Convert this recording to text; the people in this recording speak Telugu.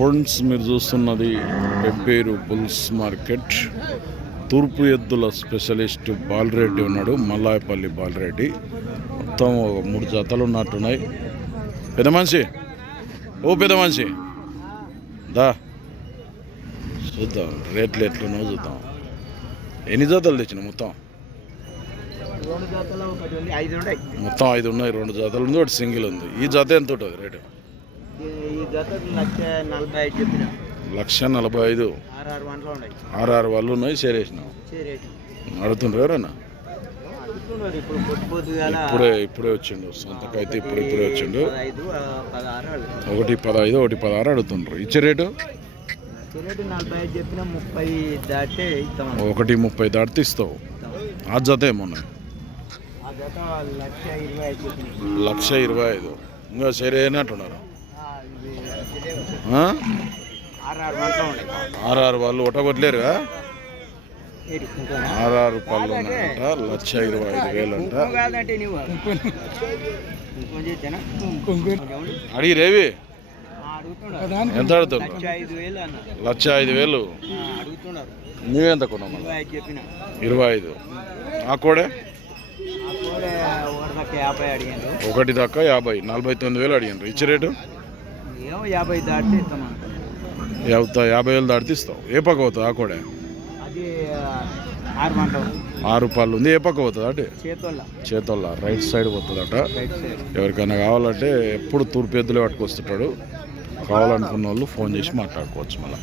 ఫ్రెండ్స్, మీరు చూస్తున్నది పెబ్బేరు బుల్స్ మార్కెట్. తూర్పు ఎద్దుల స్పెషలిస్ట్ బాలరెడ్డి ఉన్నాడు, మల్లాయపల్లి బాలరెడ్డి. మొత్తం 3 జతలు ఉన్నట్టున్నాయి. పెద్ద మనిషి, ఓ పెద్ద మనిషి దా చూద్దాం రేట్లు ఎట్లున్నావు చూద్దాం. ఎన్ని జతలు తెచ్చిన మొత్తం? మొత్తం 5 ఉన్నాయి. 2 జతలు ఉంది, ఒకటి సింగిల్ ఉంది. ఈ జత ఎంత ఉంటుంది రేటు? 1,45,000. 6 వాళ్ళు ఉన్నాయి. చేరేసినావు అడుగుతుండ్రు ఎవరన్నా? ఇప్పుడే వచ్చిండు సొంతకైతే ఇప్పుడే వచ్చిండు. 1,15,000 1,16 అడుగుతుండ్రు. ఇచ్చే రేటు 1,30,000 దాటితే ఇస్తావు. ఆ జత ఏమన్నా 1,25,000. ఇంకా సరే అయినట్టున్నారు. 6 వాళ్ళు ఒట్టగొట్టలేరుగా. 6 పళ్ళు ఉన్నాయంట. 1,25,000 అంట. అడిగి రేవి ఎంత అడుగుతున్నారు? 1,05,000. నువ్వెంత కొన్నావు? 25. ఆ కోడే 1 దాకా 50. 49,000 అడిగారు. ఇచ్చే రేటు 50,000 దాటితే ఇస్తావు. ఏ పక్క పోతుంది ఆ కోడే? 6 పళ్ళు ఉంది. ఏ పక్క పోతుంది? అంటే చేతోళ్ళ రైట్ సైడ్ పోతుందట. ఎవరికైనా కావాలంటే ఎప్పుడు తూర్పు ఎద్దులే పట్టుకొస్తుంటాడు. కావాలనుకున్న వాళ్ళు ఫోన్ చేసి మాట్లాడుకోవచ్చు మళ్ళీ.